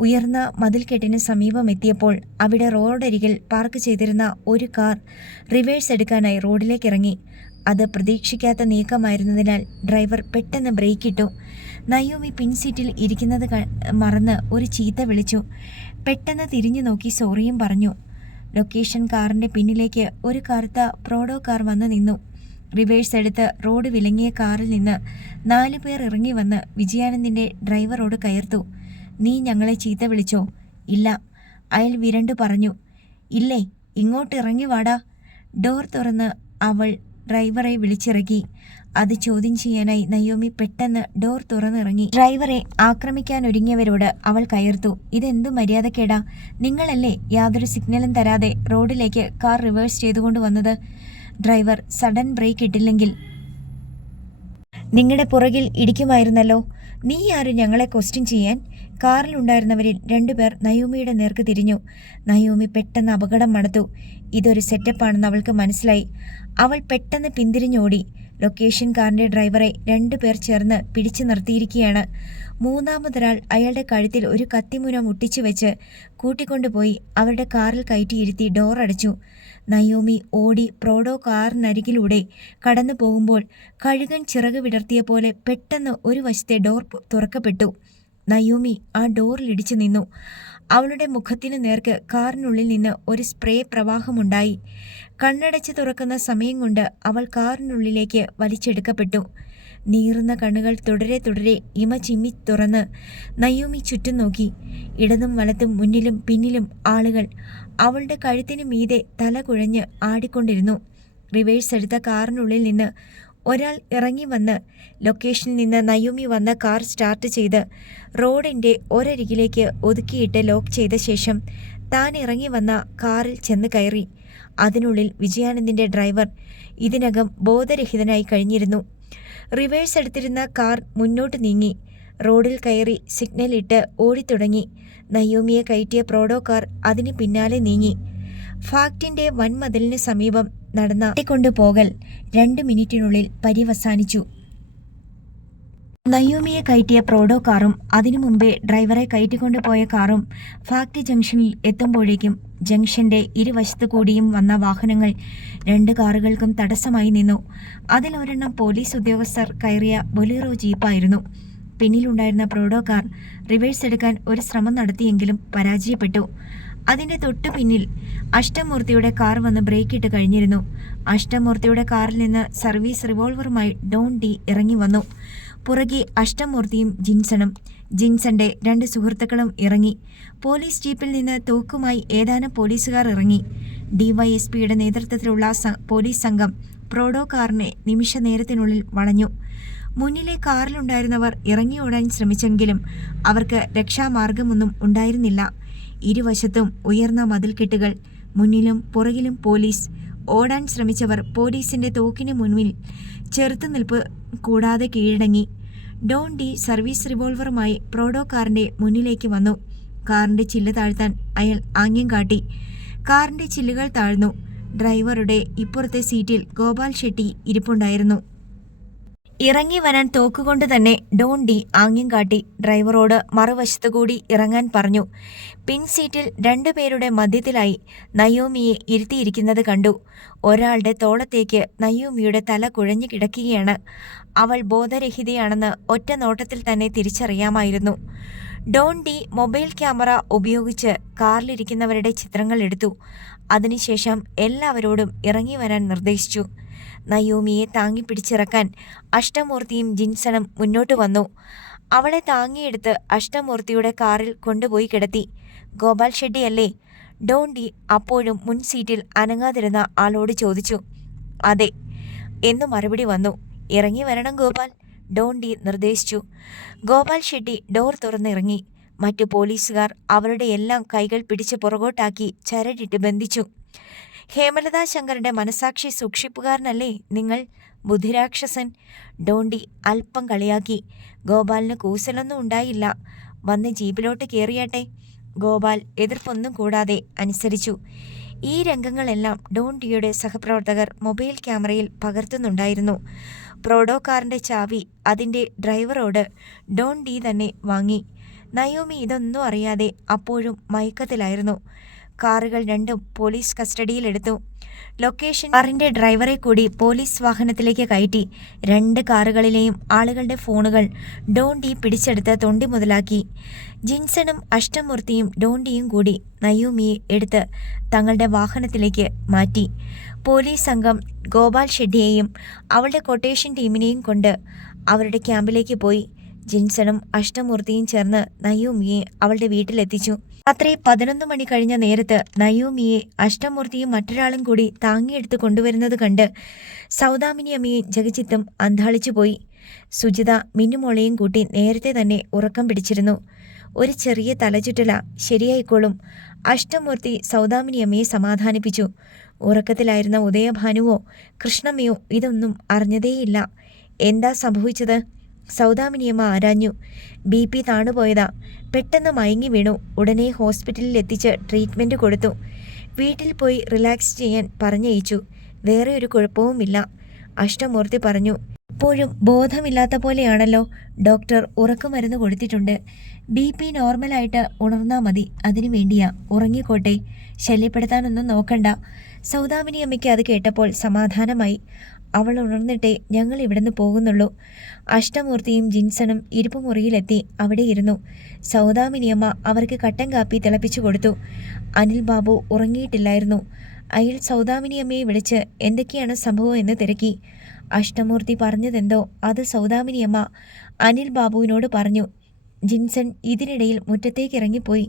ഉയർന്ന മതിൽക്കെട്ടിന് സമീപം എത്തിയപ്പോൾ അവിടെ റോഡരികിൽ പാർക്ക് ചെയ്തിരുന്ന ഒരു കാർ റിവേഴ്സ് എടുക്കാനായി റോഡിലേക്കിറങ്ങി. അത് പ്രതീക്ഷിക്കാത്ത നീക്കമായിരുന്നതിനാൽ ഡ്രൈവർ പെട്ടെന്ന് ബ്രേക്കിട്ടു. നയോമി പിൻസീറ്റിൽ ഇരിക്കുന്നത് മറന്ന് ഒരു ചീത്ത വിളിച്ചു. പെട്ടെന്ന് തിരിഞ്ഞു നോക്കി സോറിയും പറഞ്ഞു. ലൊക്കേഷൻ കാറിന്റെ പിന്നിലേക്ക് ഒരു കറുത്ത പ്രോഡോ കാർ വന്ന് നിന്നു. റിവേഴ്സ് എടുത്ത് റോഡ് വിലങ്ങിയ കാറിൽ നിന്ന് 4 പേർ ഇറങ്ങി വന്ന് വിജയാനന്ദിന്റെ ഡ്രൈവറോട് കയർത്തു. നീ ഞങ്ങളെ ചീത്ത വിളിച്ചോ? ഇല്ല, അയാൾ വിരണ്ടു പറഞ്ഞു. ഇല്ലേ, ഇങ്ങോട്ട് ഇറങ്ങി വാടാ. ഡോർ തുറന്ന് അവൾ ഡ്രൈവറെ വിളിച്ചിറക്കി. അത് ചോദ്യം ചെയ്യാനായി നയോമി പെട്ടെന്ന് ഡോർ തുറന്നിറങ്ങി. ഡ്രൈവറെ ആക്രമിക്കാനൊരുങ്ങിയവരോട് അവൾ കയർത്തു. ഇതെന്തു മര്യാദക്കേടാ? നിങ്ങളല്ലേ യാതൊരു സിഗ്നലും തരാതെ റോഡിലേക്ക് കാർ റിവേഴ്സ് ചെയ്തുകൊണ്ട് വന്നത്? ഡ്രൈവർ സഡൻ ബ്രേക്ക് ഇട്ടില്ലെങ്കിൽ നിങ്ങളുടെ പുറകിൽ ഇടിക്കുമായിരുന്നല്ലോ. നീ ആരും ഞങ്ങളെ ക്വസ്റ്റ്യൻ ചെയ്യാൻ? കാറിലുണ്ടായിരുന്നവരിൽ 2 പേർ നയോമിയുടെ നേർക്ക് തിരിഞ്ഞു. നയോമി പെട്ടെന്ന് അപകടം മണത്തു. ഇതൊരു സെറ്റപ്പാണെന്ന് അവൾക്ക് മനസ്സിലായി. അവൾ പെട്ടെന്ന് പിന്തിരിഞ്ഞോടി. ലൊക്കേഷൻ കാറിന്റെ ഡ്രൈവറെ 2 പേർ ചേർന്ന് പിടിച്ചു നിർത്തിയിരിക്കുകയാണ്. മൂന്നാമതൊരാൾ അയാളുടെ കഴുത്തിൽ ഒരു കത്തിമുന മുട്ടിച്ചു വെച്ച് കൂട്ടിക്കൊണ്ടുപോയി അവരുടെ കാറിൽ കയറ്റിയിരുത്തി ഡോർ അടച്ചു. നയോമി ഓടി പ്രോഡോ കാറിനരികിലൂടെ കടന്നു പോകുമ്പോൾ കഴുകൻ ചിറക് വിടർത്തിയ പോലെ പെട്ടെന്ന് ഒരു വശത്തെ ഡോർ തുറക്കപ്പെട്ടു. നയോമി ആ ഡോറിലിടിച്ചു നിന്നു. അവളുടെ മുഖത്തിനു നേർക്ക് കാറിനുള്ളിൽ നിന്ന് ഒരു സ്പ്രേ പ്രവാഹമുണ്ടായി. കണ്ണടച്ച് തുറക്കുന്ന സമയം കൊണ്ട് അവൾ കാറിനുള്ളിലേക്ക് വലിച്ചെടുക്കപ്പെട്ടു. നീറുന്ന കണ്ണുകൾ തുടരെ ഇമ ചിമ്മി തുറന്ന് നയോമി ചുറ്റും നോക്കി. ഇടതും വലത്തും മുന്നിലും പിന്നിലും ആളുകൾ. അവളുടെ കഴുത്തിനു മീതെ തല കുഴഞ്ഞ് ആടിക്കൊണ്ടിരുന്നു. റിവേഴ്സ് എടുത്ത കാറിനുള്ളിൽ നിന്ന് ഒരാൾ ഇറങ്ങി വന്ന് ലൊക്കേഷനിൽ നിന്ന് നയോമി വന്ന കാർ സ്റ്റാർട്ട് ചെയ്ത് റോഡിൻ്റെ ഒരരികിലേക്ക് ഒതുക്കിയിട്ട് ലോക്ക് ചെയ്ത ശേഷം താൻ ഇറങ്ങി വന്ന കാറിൽ ചെന്ന് കയറി. അതിനുള്ളിൽ വിജയാനന്ദിൻ്റെ ഡ്രൈവർ ഇതിനകം ബോധരഹിതനായി കഴിഞ്ഞിരുന്നു. റിവേഴ്സ് എടുത്തിരുന്ന കാർ മുന്നോട്ട് നീങ്ങി. റോഡിൽ കയറി സിഗ്നൽ ഇട്ട് ഓടിത്തുടങ്ങി. നയോമിയെ കയറ്റിയ പ്രോഡോ കാർ അതിന് പിന്നാലെ നീങ്ങി. ഫാക്ടിന്റെ വൻമതിലിന് സമീപം നടന്ന കൊണ്ടുപോകൽ 2 മിനിറ്റിനുള്ളിൽ പര്യവസാനിച്ചു. നയോമിയെ കയറ്റിയ പ്രോഡോ കാറും അതിനു മുമ്പേ ഡ്രൈവറെ കയറ്റിക്കൊണ്ടുപോയ കാറും ഫാക്ടറി ജംഗ്ഷനിൽ എത്തുമ്പോഴേക്കും ജംഗ്ഷന്റെ ഇരുവശത്തു കൂടിയും വന്ന വാഹനങ്ങൾ 2 കാറുകൾക്കും തടസ്സമായി നിന്നു. അതിലൊരെണ്ണം പോലീസ് ഉദ്യോഗസ്ഥർ കയറിയ ബൊലീറോ ജീപ്പായിരുന്നു. പിന്നിലുണ്ടായിരുന്ന പ്രോഡോ കാർ റിവേഴ്സ് എടുക്കാൻ ഒരു ശ്രമം നടത്തിയെങ്കിലും പരാജയപ്പെട്ടു. അതിന്റെ തൊട്ടു പിന്നിൽ അഷ്ടമൂർത്തിയുടെ കാർ വന്ന് ബ്രേക്കിട്ട് കഴിഞ്ഞിരുന്നു. അഷ്ടമൂർത്തിയുടെ കാറിൽ നിന്ന് സർവീസ് റിവോൾവറുമായി ഡോൺ ഡി ഇറങ്ങി വന്നു. പുറകെ അഷ്ടമൂർത്തിയും ജിൻസണും ജിൻസന്റെ 2 സുഹൃത്തുക്കളും ഇറങ്ങി. പോലീസ് ജീപ്പിൽ നിന്ന് തോക്കുമായി ഏതാനും പോലീസുകാർ ഇറങ്ങി. ഡിവൈഎസ്പിയുടെ നേതൃത്വത്തിലുള്ള പോലീസ് സംഘം പ്രോഡോ കാറിനെ നിമിഷ നേരത്തിനുള്ളിൽ വളഞ്ഞു. മുന്നിലെ കാറിലുണ്ടായിരുന്നവർ ഇറങ്ങിയോടാൻ ശ്രമിച്ചെങ്കിലും അവർക്ക് രക്ഷാമാർഗമൊന്നും ഉണ്ടായിരുന്നില്ല. ഇരുവശത്തും ഉയർന്ന മതിൽക്കെട്ടുകൾ, മുന്നിലും പുറകിലും പോലീസ്. ഓടാൻ ശ്രമിച്ചവർ പോലീസിന്റെ തോക്കിന് മുന്നിൽ ചെറുത്തുനിൽപ്പ് കൂടാതെ കീഴടങ്ങി. ഡോൺ ഡി സർവീസ് റിവോൾവറുമായി പ്രോഡോ കാറിന്റെ മുന്നിലേക്ക് വന്നു. കാറിന്റെ ചില്ല് താഴ്ത്താൻ അയാൾ ആംഗ്യം കാട്ടി. കാറിന്റെ ചില്ലുകൾ താഴ്ന്നു. ഡ്രൈവറുടെ ഇപ്പുറത്തെ സീറ്റിൽ ഗോപാൽ ഷെട്ടി ഇരിപ്പുണ്ടായിരുന്നു. ഇറങ്ങി വരാൻ തോക്കുകൊണ്ട് തന്നെ ഡോൺ ഡി ആംഗ്യം കാട്ടി ഡ്രൈവറോട് മറുവശത്തുകൂടി ഇറങ്ങാൻ പറഞ്ഞു. പിൻസീറ്റിൽ 2 പേരുടെ മധ്യത്തിലായി നയോമിയെ ഇരുത്തിയിരിക്കുന്നത് കണ്ടു. ഒരാളുടെ തോളത്തേക്ക് നയോമിയുടെ തല കുഴഞ്ഞു കിടക്കുകയാണ്. അവൾ ബോധരഹിതയാണെന്ന് ഒറ്റ നോട്ടത്തിൽ തന്നെ തിരിച്ചറിയാമായിരുന്നു. ഡോൺ ഡി മൊബൈൽ ക്യാമറ ഉപയോഗിച്ച് കാറിലിരിക്കുന്നവരുടെ ചിത്രങ്ങൾ എടുത്തു. അതിനുശേഷം എല്ലാവരോടും ഇറങ്ങി വരാൻ നിർദ്ദേശിച്ചു. നയോമിയെ താങ്ങിപ്പിടിച്ചിറക്കാൻ അഷ്ടമൂർത്തിയും ജിൻസണും മുന്നോട്ട് വന്നു. അവളെ താങ്ങിയെടുത്ത് അഷ്ടമൂർത്തിയുടെ കാറിൽ കൊണ്ടുപോയി കിടത്തി. ഗോപാൽ ഷെട്ടിയല്ലേ? ഡോൺ ഡി അപ്പോഴും മുൻ സീറ്റിൽ അനങ്ങാതിരുന്ന ആളോട് ചോദിച്ചു. അതെ എന്നു മറുപടി വന്നു. ഇറങ്ങി വരണം ഗോപാൽ, ഡോൺ ഡി നിർദ്ദേശിച്ചു. ഗോപാൽ ഷെട്ടി ഡോർ തുറന്നിറങ്ങി. മറ്റു പോലീസുകാർ അവരുടെ എല്ലാം കൈകൾ പിടിച്ച് പുറകോട്ടാക്കി ചരടിട്ട് ബന്ധിച്ചു. ഹേമലതാ ശങ്കറിന്റെ മനസാക്ഷി സൂക്ഷിപ്പുകാരനല്ലേ നിങ്ങൾ, ബുദ്ധിരാക്ഷസൻ? ഡോണ്ടി അല്പം കളിയാക്കി. ഗോപാലിന് കൂസലൊന്നും ഉണ്ടായില്ല. വന്ന് ജീപ്പിലോട്ട് കയറിയാട്ടെ. ഗോപാൽ എതിർപ്പൊന്നും കൂടാതെ അനുസരിച്ചു. ഈ രംഗങ്ങളെല്ലാം ഡോൺ ഡിയുടെ സഹപ്രവർത്തകർ മൊബൈൽ ക്യാമറയിൽ പകർത്തുന്നുണ്ടായിരുന്നു. പ്രോഡോ കാറിന്റെ ചാവി അതിന്റെ ഡ്രൈവറോട് ഡോൺ ഡി തന്നെ വാങ്ങി. നയോമി ഇതൊന്നും അറിയാതെ അപ്പോഴും മയക്കത്തിലായിരുന്നു. കാറുകൾ 2ഉം പോലീസ് കസ്റ്റഡിയിലെടുത്തു. ലൊക്കേഷൻ കാറിന്റെ ഡ്രൈവറെ കൂടി പോലീസ് വാഹനത്തിലേക്ക് കയറ്റി. 2 കാറുകളിലെയും ആളുകളുടെ ഫോണുകൾ ഡോൺ ഡി പിടിച്ചെടുത്ത് തൊണ്ടി മുതലാക്കി. ജിൻസണും അഷ്ടമൂർത്തിയും ഡോൺ ഡിയും കൂടി നയോമിയെ എടുത്ത് തങ്ങളുടെ വാഹനത്തിലേക്ക് മാറ്റി. പോലീസ് സംഘം ഗോപാൽ ഷെട്ടിയെയും അവളുടെ കൊട്ടേഷൻ ടീമിനെയും കൊണ്ട് അവരുടെ ക്യാമ്പിലേക്ക് പോയി. ജിൻസണും അഷ്ടമൂർത്തിയും ചേർന്ന് നയോമിയെ അവളുടെ വീട്ടിലെത്തിച്ചു. രാത്രി 11 മണി കഴിഞ്ഞ നേരത്ത് നയോമിയെ അഷ്ടമൂർത്തിയും മറ്റൊരാളും കൂടി താങ്ങിയെടുത്ത് കൊണ്ടുവരുന്നത് കണ്ട് സൗദാമിനിയമ്മയും ജഗജിത്തും അന്ധാളിച്ചുപോയി. സുജിത മിന്നുമോളെയും കൂട്ടി നേരത്തെ തന്നെ ഉറക്കം പിടിച്ചിരുന്നു. ഒരു ചെറിയ തലചുറ്റല, ശരിയായിക്കോളും. അഷ്ടമൂർത്തി സൗദാമിനിയമ്മയെ സമാധാനിപ്പിച്ചു. ഉറക്കത്തിലായിരുന്ന ഉദയഭാനുവോ കൃഷ്ണമ്മയോ ഇതൊന്നും അറിഞ്ഞതേയില്ല. എന്താ സംഭവിച്ചത്? സൗദാമിനിയമ്മ ആരാഞ്ഞു. BP താണുപോയതാ. പെട്ടെന്ന് മയങ്ങി വീണു. ഉടനെ ഹോസ്പിറ്റലിൽ എത്തിച്ച് ട്രീറ്റ്മെൻറ്റ് കൊടുത്തു. വീട്ടിൽ പോയി റിലാക്സ് ചെയ്യാൻ പറഞ്ഞയച്ചു. വേറെ ഒരു കുഴപ്പവുമില്ല, അഷ്ടമൂർത്തി പറഞ്ഞു. ഇപ്പോഴും ബോധമില്ലാത്ത പോലെയാണല്ലോ. ഡോക്ടർ ഉറക്കമരുന്ന് കൊടുത്തിട്ടുണ്ട്. BP നോർമലായിട്ട് ഉണർന്നാൽ മതി. അതിനു വേണ്ടിയാ. ഉറങ്ങിക്കോട്ടെ, ശല്യപ്പെടുത്താനൊന്നും നോക്കണ്ട. സൗദാമിനിയമ്മയ്ക്ക് അത് കേട്ടപ്പോൾ സമാധാനമായി. അവൾ ഉണർന്നിട്ടേ ഞങ്ങൾ ഇവിടുന്ന് പോകുന്നുള്ളൂ. അഷ്ടമൂർത്തിയും ജിൻസണും ഇരുപ്പുമുറിയിലെത്തി അവിടെ ഇരുന്നു. സൗദാമിനിയമ്മ അവർക്ക് കട്ടൻ കാപ്പി തിളപ്പിച്ചു കൊടുത്തു. അനിൽ ബാബു ഉറങ്ങിയിട്ടില്ലായിരുന്നു. അയാൾ സൗദാമിനിയമ്മയെ വിളിച്ച് എന്തൊക്കെയാണ് സംഭവം എന്ന് തിരക്കി. അഷ്ടമൂർത്തി പറഞ്ഞതെന്തോ അത് സൗദാമിനിയമ്മ അനിൽ ബാബുവിനോട് പറഞ്ഞു. ജിൻസൺ ഇതിനിടയിൽ മുറ്റത്തേക്ക് ഇറങ്ങിപ്പോയി.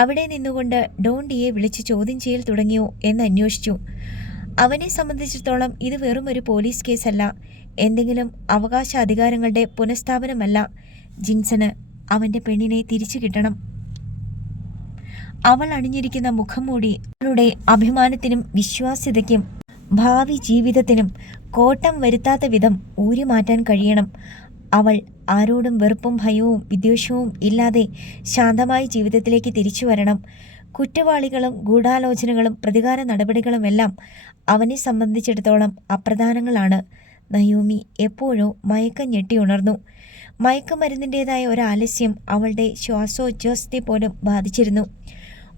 അവിടെ നിന്നുകൊണ്ട് ഡോൺ ഡിയെ വിളിച്ച് ചോദ്യം ചെയ്യൽ തുടങ്ങിയോ എന്ന് അന്വേഷിച്ചു. അവനെ സംബന്ധിച്ചിടത്തോളം ഇത് വെറും ഒരു പോലീസ് കേസല്ല, എന്തെങ്കിലും അവകാശ അധികാരങ്ങളുടെ പുനഃസ്ഥാപനമല്ല. ജിൻസന് അവൻ്റെ പെണ്ണിനെ തിരിച്ചു കിട്ടണം. അവൾ അണിഞ്ഞിരിക്കുന്ന മുഖം മൂടി അവളുടെ അഭിമാനത്തിനും വിശ്വാസ്യതയ്ക്കും ഭാവി ജീവിതത്തിനും കോട്ടം വരുത്താത്ത വിധം ഊരിമാറ്റാൻ കഴിയണം. അവൾ ആരോടും വെറുപ്പും ഭയവും വിദ്വേഷവും ഇല്ലാതെ ശാന്തമായ ജീവിതത്തിലേക്ക് തിരിച്ചു വരണം. കുറ്റവാളികളും ഗൂഢാലോചനകളും പ്രതികാര നടപടികളുമെല്ലാം അവനെ സംബന്ധിച്ചിടത്തോളം അപ്രധാനങ്ങളാണ്. നയോമി എപ്പോഴോ മയക്കം ഞെട്ടി ഉണർന്നു. മയക്കുമരുന്നിൻ്റെതായ ഒരു ആലസ്യം അവളുടെ ശ്വാസോച്ഛ്വാസത്തെ പോലും ബാധിച്ചിരുന്നു.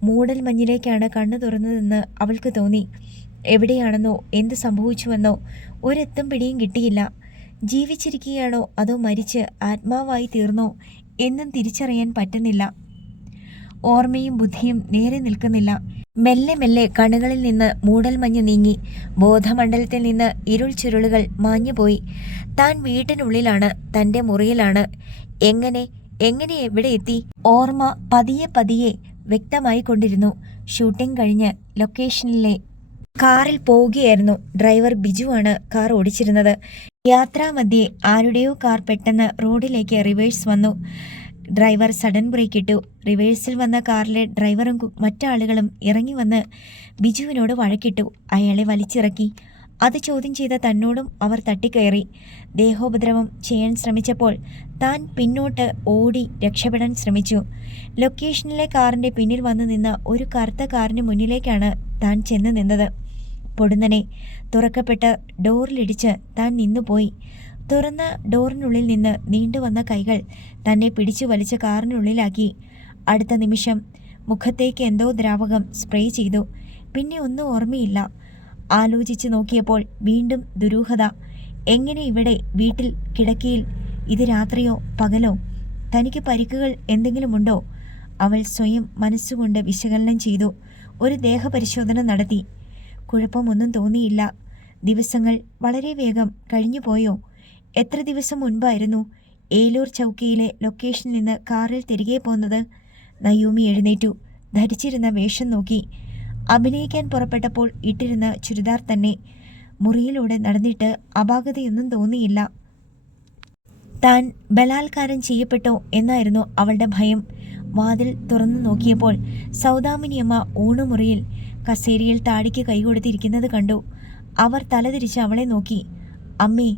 മൂടൽ മഞ്ഞിലേക്കാണ് കണ്ണു തുറന്നതെന്ന് അവൾക്ക് തോന്നി. എവിടെയാണെന്നോ എന്ത് സംഭവിച്ചുവെന്നോ ഒരെത്തും പിടിയും കിട്ടിയില്ല. ജീവിച്ചിരിക്കുകയാണോ അതോ മരിച്ച് ആത്മാവായി തീർന്നോ എന്നും തിരിച്ചറിയാൻ പറ്റുന്നില്ല. ഓർമ്മയും ബുദ്ധിയും നേരെ നിൽക്കുന്നില്ല. മെല്ലെ മെല്ലെ കണ്ണുകളിൽ നിന്ന് മൂടൽമഞ്ഞ് നീങ്ങി. ബോധമണ്ഡലത്തിൽ നിന്ന് ഇരുൾ ചുരുളുകൾ മാഞ്ഞുപോയി. താൻ വീട്ടിനുള്ളിലാണ്, തൻ്റെ മുറിയിലാണ്. എങ്ങനെ എവിടെ എത്തി? ഓർമ്മ പതിയെ പതിയെ വ്യക്തമായി കൊണ്ടിരുന്നു. ഷൂട്ടിംഗ് കഴിഞ്ഞ് ലൊക്കേഷനിലെ കാറിൽ പോവുകയായിരുന്നു. ഡ്രൈവർ ബിജുവാണ് കാർ ഓടിച്ചിരുന്നത്. യാത്രാമധ്യേ ആരുടെയോ കാർ പെട്ടെന്ന് റോഡിലേക്ക് റിവേഴ്സ് വന്നു. ഡ്രൈവർ സഡൻ ബ്രേക്ക് ഇട്ടു. റിവേഴ്സിൽ വന്ന കാറിലെ ഡ്രൈവറും മറ്റാളുകളും ഇറങ്ങി വന്ന് ബിജുവിനോട് വഴക്കിട്ടു. അയാളെ വലിച്ചിറക്കി. അത് ചോദ്യം ചെയ്ത തന്നോടും അവർ തട്ടിക്കയറി. ദേഹോപദ്രവം ചെയ്യാൻ ശ്രമിച്ചപ്പോൾ താൻ പിന്നോട്ട് ഓടി രക്ഷപ്പെടാൻ ശ്രമിച്ചു. ലൊക്കേഷനിലെ കാറിൻ്റെ പിന്നിൽ വന്നു നിന്ന ഒരു കറുത്ത കാറിന് മുന്നിലേക്കാണ് താൻ ചെന്ന് നിന്നത്. പൊടുന്നനെ തുറക്കപ്പെട്ട ഡോറിലിടിച്ച് താൻ നിന്നുപോയി. തുറന്ന ഡോറിനുള്ളിൽ നിന്ന് നീണ്ടുവന്ന കൈകൾ തന്നെ പിടിച്ചു വലിച്ച് കാറിനുള്ളിലാക്കി. അടുത്ത നിമിഷം മുഖത്തേക്ക് എന്തോ ദ്രാവകം സ്പ്രേ ചെയ്തു. പിന്നെ ഒന്നും ഓർമ്മയില്ല. ആലോചിച്ച് നോക്കിയപ്പോൾ വീണ്ടും ദുരൂഹത. എങ്ങനെ ഇവിടെ വീട്ടിൽ കിടക്കയിൽ? ഇത് രാത്രിയോ പകലോ? തനിക്ക് പരിക്കുകൾ എന്തെങ്കിലുമുണ്ടോ? അവൾ സ്വയം മനസ്സുകൊണ്ട് വിശകലനം ചെയ്തു. ഒരു ദേഹപരിശോധന നടത്തി. കുഴപ്പമൊന്നും തോന്നിയില്ല. ദിവസങ്ങൾ വളരെ വേഗം കഴിഞ്ഞുപോയോ? എത്ര ദിവസം മുൻപായിരുന്നു ഏലൂർ ചൗക്കിയിലെ ലൊക്കേഷനിൽ നിന്ന് കാറിൽ തിരികെ പോന്നത്? നയൂമി എഴുന്നേറ്റു. ധരിച്ചിരുന്ന വേഷം നോക്കി. അഭിനയിക്കാൻ പുറപ്പെട്ടപ്പോൾ ഇട്ടിരുന്ന ചുരിദാർ തന്നെ. മുറിയിലൂടെ നടന്നിട്ട് അപാകതയൊന്നും തോന്നിയില്ല. താൻ ബലാത്കാരം ചെയ്യപ്പെട്ടോ എന്നായിരുന്നു അവളുടെ ഭയം. വാതിൽ തുറന്നു നോക്കിയപ്പോൾ സൗദാമിനിയമ്മ ഊണുമുറിയിൽ കസേരയിൽ താടിക്ക് കൈകൊടുത്തിരിക്കുന്നത് കണ്ടു. അവർ തലതിരിച്ച് അവളെ നോക്കി. അമ്മേ,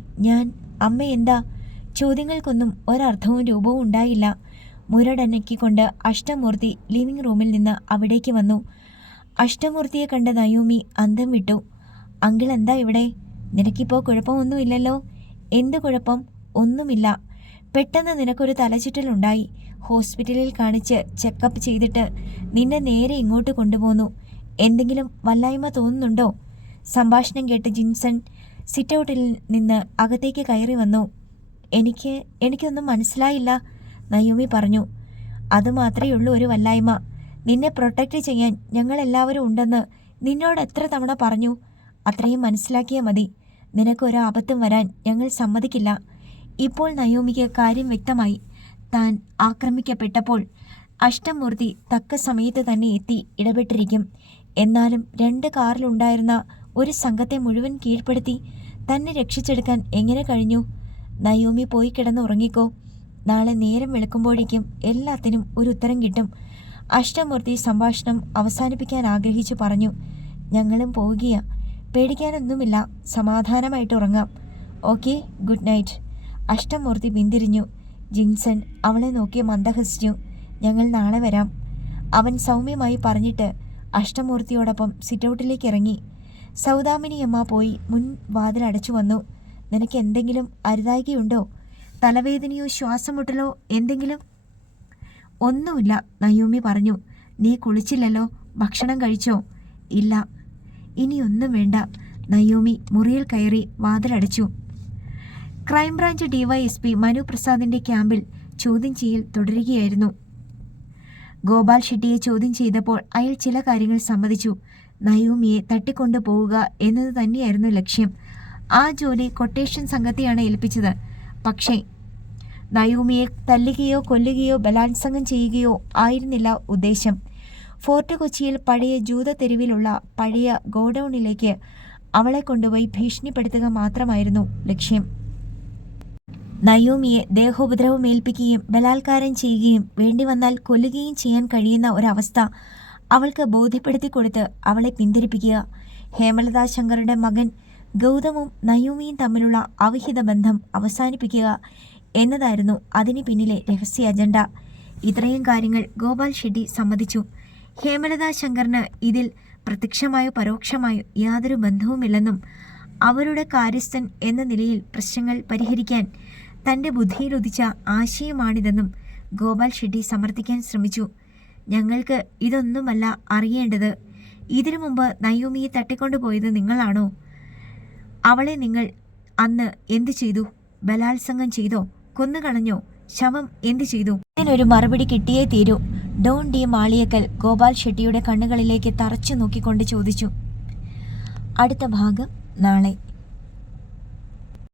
അമ്മ എന്താ? ചോദ്യങ്ങൾക്കൊന്നും ഒരർത്ഥവും രൂപവും ഉണ്ടായില്ല. മുരടനക്കിക്കൊണ്ട് അഷ്ടമൂർത്തി ലിവിംഗ് റൂമിൽ നിന്ന് അവിടേക്ക് വന്നു. അഷ്ടമൂർത്തിയെ കണ്ട നയൂമി അന്തം വിട്ടു. അങ്കിൾ എന്താ ഇവിടെ? നിനക്കിപ്പോൾ കുഴപ്പമൊന്നുമില്ലല്ലോ? എന്ത് കുഴപ്പം? ഒന്നുമില്ല. പെട്ടെന്ന് നിനക്കൊരു തലചുറ്റലുണ്ടായി. ഹോസ്പിറ്റലിൽ കാണിച്ച് ചെക്കപ്പ് ചെയ്തിട്ട് നിന്നെ നേരെ ഇങ്ങോട്ട് കൊണ്ടുപോന്നു. എന്തെങ്കിലും വല്ലായ്മ തോന്നുന്നുണ്ടോ? സംഭാഷണം കേട്ട് ജിൻസൺ സിറ്റൗട്ടിൽ നിന്ന് അകത്തേക്ക് കയറി വന്നു. എനിക്കൊന്നും മനസ്സിലായില്ല, നയൂമി പറഞ്ഞു. അതുമാത്രമേ ഉള്ളൂ ഒരു വല്ലായ്മ. നിന്നെ പ്രൊട്ടക്റ്റ് ചെയ്യാൻ ഞങ്ങളെല്ലാവരും ഉണ്ടെന്ന് നിന്നോട് എത്ര തവണ പറഞ്ഞു? അത്രയും മനസ്സിലാക്കിയാൽ മതി. നിനക്കൊരു ആപത്തും വരാൻ ഞങ്ങൾ സമ്മതിക്കില്ല. ഇപ്പോൾ നയൂമിക്ക് കാര്യം വ്യക്തമായി. താൻ ആക്രമിക്കപ്പെട്ടപ്പോൾ അഷ്ടമൂർത്തി തക്ക സമയത്ത് തന്നെ എത്തി ഇടപെട്ടിരിക്കും. എന്നാലും 2 കാറിലുണ്ടായിരുന്ന ഒരു സംഘത്തെ മുഴുവൻ കീഴ്പ്പെടുത്തി തന്നെ രക്ഷിച്ചെടുക്കാൻ എങ്ങനെ കഴിഞ്ഞു? നയൂമി പോയി കിടന്ന് ഉറങ്ങിക്കോ. നാളെ നേരം വെളുക്കുമ്പോഴേക്കും എല്ലാത്തിനും ഒരു ഉത്തരം കിട്ടും. അഷ്ടമൂർത്തി സംഭാഷണം അവസാനിപ്പിക്കാൻ ആഗ്രഹിച്ചു പറഞ്ഞു. ഞങ്ങളും പോവുകയാ. പേടിക്കാനൊന്നുമില്ല. സമാധാനമായിട്ട് ഉറങ്ങാം. Okay, good night. അഷ്ടമൂർത്തി പിന്തിരിഞ്ഞു. ജിൻസൺ അവളെ നോക്കി മന്ദഹസിച്ചു. ഞങ്ങൾ നാളെ വരാം, അവൻ സൗമ്യമായി പറഞ്ഞിട്ട് അഷ്ടമൂർത്തിയോടൊപ്പം സിറ്റൗട്ടിലേക്ക് ഇറങ്ങി. സൗദാമിനിയമ്മ പോയി മുൻ വാതിലടച്ചു വന്നു. നിനക്ക് എന്തെങ്കിലും അരുതായികയുണ്ടോ? തലവേദനയോ ശ്വാസമുട്ടലോ എന്തെങ്കിലും? ഒന്നുമില്ല, നയൂമി പറഞ്ഞു. നീ കുളിച്ചില്ലല്ലോ? ഭക്ഷണം കഴിച്ചോ? ഇല്ല. ഇനിയൊന്നും വേണ്ട. നയൂമി മുറിയിൽ കയറി വാതിലടച്ചു. ക്രൈംബ്രാഞ്ച് DYSP മനു പ്രസാദിന്റെ ക്യാമ്പിൽ ചോദ്യം ചെയ്യൽ തുടരുകയായിരുന്നു. ഗോപാൽ ഷെട്ടിയെ ചോദ്യം ചെയ്തപ്പോൾ അയാൾ ചില കാര്യങ്ങൾ സമ്മതിച്ചു. നയൂമിയെ തട്ടിക്കൊണ്ടു പോവുക എന്നത് തന്നെയായിരുന്നു ലക്ഷ്യം. ആ ജോലി കൊട്ടേഷൻ സംഘത്തെയാണ് ഏൽപ്പിച്ചത്. പക്ഷേ നയൂമിയെ തല്ലുകയോ കൊല്ലുകയോ ബലാത്സംഗം ചെയ്യുകയോ ആയിരുന്നില്ല ഉദ്ദേശം. ഫോർട്ട് കൊച്ചിയിൽ പഴയ ജൂത തെരുവിലുള്ള പഴയ ഗോഡൌണിലേക്ക് അവളെ കൊണ്ടുപോയി ഭീഷണിപ്പെടുത്തുക മാത്രമായിരുന്നു ലക്ഷ്യം. നയൂമിയെ ദേഹോപദ്രവം ഏൽപ്പിക്കുകയും ബലാത്കാരം ചെയ്യുകയും വേണ്ടിവന്നാൽ കൊല്ലുകയും ചെയ്യാൻ കഴിയുന്ന ഒരവസ്ഥ അവൾക്ക് ബോധ്യപ്പെടുത്തി കൊടുത്ത് അവളെ പിന്തിരിപ്പിക്കുക. ഹേമലത ശങ്കറുടെ മകൻ ഗൗതമും നയൂമിയും തമ്മിലുള്ള അവിഹിത ബന്ധം അവസാനിപ്പിക്കുക എന്നതായിരുന്നു അതിന് പിന്നിലെ രഹസ്യ അജണ്ട. ഇത്രയും കാര്യങ്ങൾ ഗോപാൽ ഷെട്ടി സമ്മതിച്ചു. ഹേമലത ശങ്കറിന് ഇതിൽ പ്രത്യക്ഷമായോ പരോക്ഷമായോ യാതൊരു ബന്ധവുമില്ലെന്നും അവരുടെ കാര്യസ്ഥൻ എന്ന നിലയിൽ പ്രശ്നങ്ങൾ പരിഹരിക്കാൻ തൻ്റെ ബുദ്ധിയിലുദിച്ച ആശയമാണിതെന്നും ഗോപാൽ ഷെട്ടി സമർത്ഥിക്കാൻ ശ്രമിച്ചു. ഞങ്ങൾക്ക് ഇതൊന്നുമല്ല അറിയേണ്ടത്. ഇതിനു മുമ്പ് നയോമിയെ തട്ടിക്കൊണ്ടുപോയത് നിങ്ങളാണോ? അവളെ നിങ്ങൾ അന്ന് എന്തു ചെയ്തു? ബലാത്സംഗം ചെയ്തോ? കൊന്നുകളഞ്ഞോ? ശവം എന്തു ചെയ്തു? ഇതിനൊരു മറുപടി കിട്ടിയേ തീരൂ. ഡോൺ ഡി മാളിയക്കൽ ഗോപാൽ ഷെട്ടിയുടെ കണ്ണുകളിലേക്ക് തറച്ചു നോക്കിക്കൊണ്ട് ചോദിച്ചു. അടുത്ത ഭാഗം നാളെ.